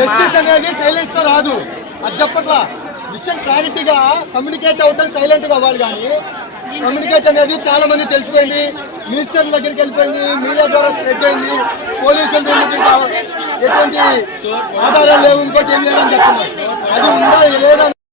Justice అనేది silence తో రాదు, అది చెప్పట్లా. విషయం క్లారిటీగా కమ్యూనికేట్ అవటం సైలెంట్ గా అవ్వాలి. కానీ కమ్యూనికేట్ అనేది చాలా మంది తెలిసిపోయింది, మినిస్టర్ దగ్గరికి వెళ్ళిపోయింది, మీడియా ద్వారా స్ప్రెడ్ అయింది, పోలీసులు ఎటువంటి ఆధారాలు లేవు, ఇంకోటి ఏం లేదని చెప్తున్నారు. అది ఉందా లేదా